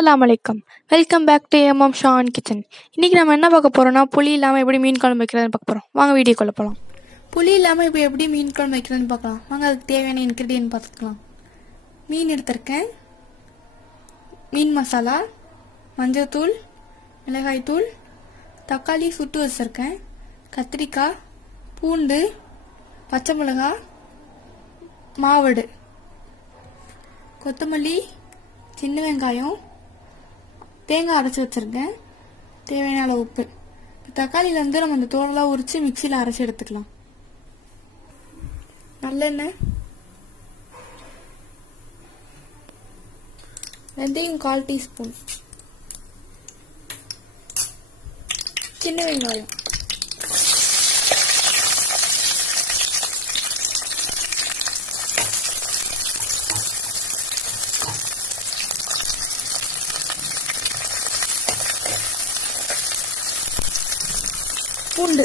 அஸ்ஸலாமு அலைக்கும். Welcome back to MM Shan kitchen. இன்றைக்கி நம்ம என்ன பார்க்க போகிறோம்னா, புளி இல்லாமல் எப்படி மீன் குழம்பு வைக்கிறதுன்னு பார்க்க போகிறோம். வாங்க வீடியோக்குள்ளே போகலாம். புளி இல்லாமல் இப்போ எப்படி மீன் குழம்பு வைக்கிறதுன்னு பார்க்கலாம். வாங்க அதுக்கு தேவையான இன்க்ரீடியன்ட் பார்த்துக்கலாம். மீன் எடுத்திருக்கேன், மீன் மசாலா, மஞ்சள்தூள், மிளகாய்த்தூள், தக்காளி சுட்டு வச்சுருக்கேன், கத்திரிக்காய், பூண்டு, பச்சை மிளகாய், மாவடு, கொத்தமல்லி, சின்ன வெங்காயம், தேங்காய் அரைச்சி வச்சுருக்கேன், தேவையான அளவு உப்பு. தக்காளியில் வந்து நம்ம இந்த தோலெல்லாம் உரித்து மிக்சியில் அரைச்சி எடுத்துக்கலாம். நல்லெண்ணெய், வெந்தயம் 1/4 டீஸ்பூன், சின்ன வெங்காயம், பூண்டு,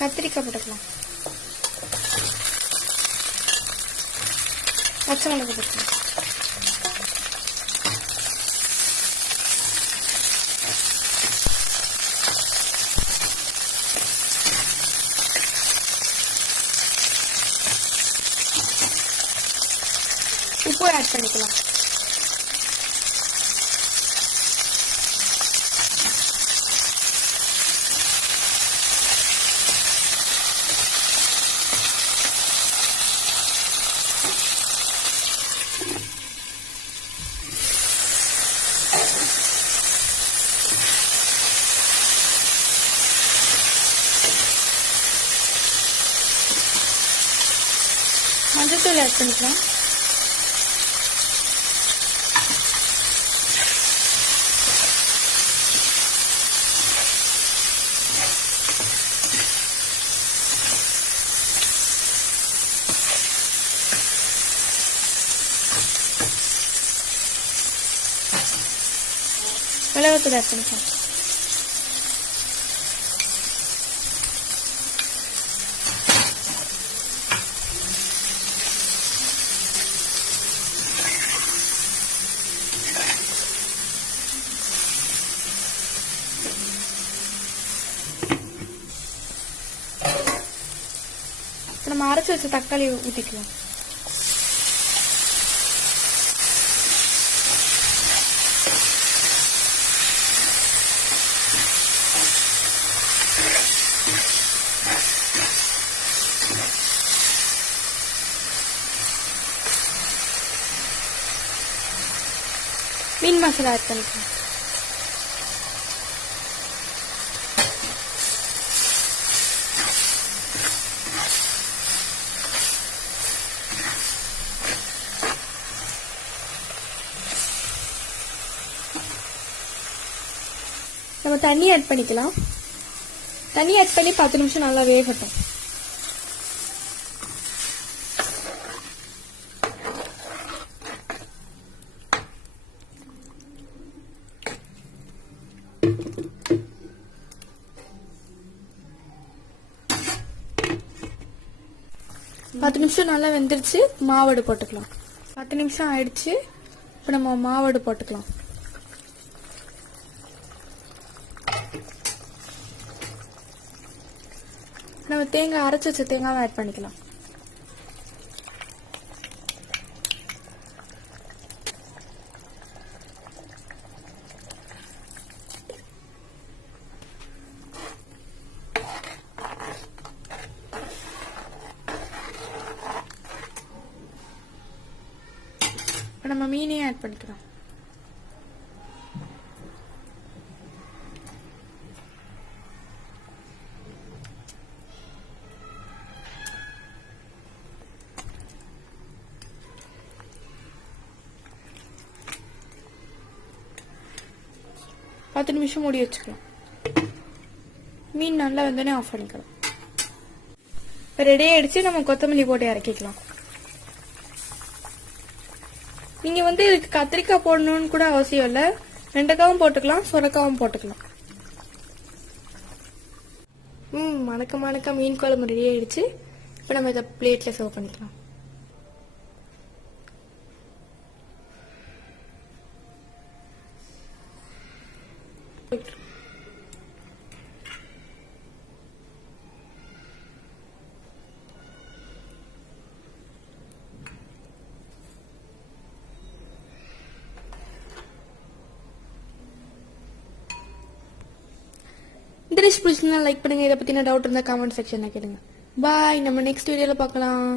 கத்திரிக்காய் போட்டுக்கலாம், பச்சை மிளகாய் போட்டுக்கலாம், உப்பு ஆட் பண்ணிக்கலாம். மஞ்சள்தூள் ஆட் பண்ணிக்கலாம். மிளகாத்தூள் ஆட் பண்ணிக்கலாம். நம்ம அரைச்சி வச்ச தக்காளி ஊற்றிக்கலாம். மீன் மசாலா ஆட் பண்ணிக்கலாம். நம்ம தண்ணி ஆட் பண்ணிக்கலாம். தண்ணி ஆட் பண்ணி 10 நிமிஷம் நல்லா வேகட்டும். பத்து நிமிஷம் நல்லா வெந்துருச்சு. மாவடு போட்டுக்கலாம். 10 நிமிஷம் ஆயிடுச்சு. இப்போ நம்ம மாவடு போட்டுக்கலாம். நம்ம தேங்காய் அரைச்சி வச்ச தேங்காவை ஆட் பண்ணிக்கலாம். இப்போ நம்ம மீனையும் ஆட் பண்ணிக்கலாம். பத்து நிமிஷம் மூடி வச்சுக்கலாம். மீன் நல்லா வெந்தோடனே ஆஃப் பண்ணிக்கலாம். இப்போ ரெடி ஆயிடுச்சு. நம்ம கொத்தமல்லி போட்டு இறக்கிக்கலாம். நீங்கள் வந்து இதுக்கு கத்திரிக்காய் போடணும்னு கூட அவசியம் இல்லை, வெண்டைக்காவும் போட்டுக்கலாம், சுரக்காவும் போட்டுக்கலாம். மணக்க மீன் குழம்பு ரெடி ஆயிடுச்சு. இப்போ நம்ம இதை பிளேட்டில் சர்வ் பண்ணிக்கலாம். இந்த டிஷ் பிடிச்சிருந்தா லைக் பண்ணுங்க. இதை பற்றின டவுட் இருந்தால் கமெண்ட் செக்ஷனில் கேளுங்க. பாய், நம்ம நெக்ஸ்ட் வீடியோவில் பார்க்கலாம்.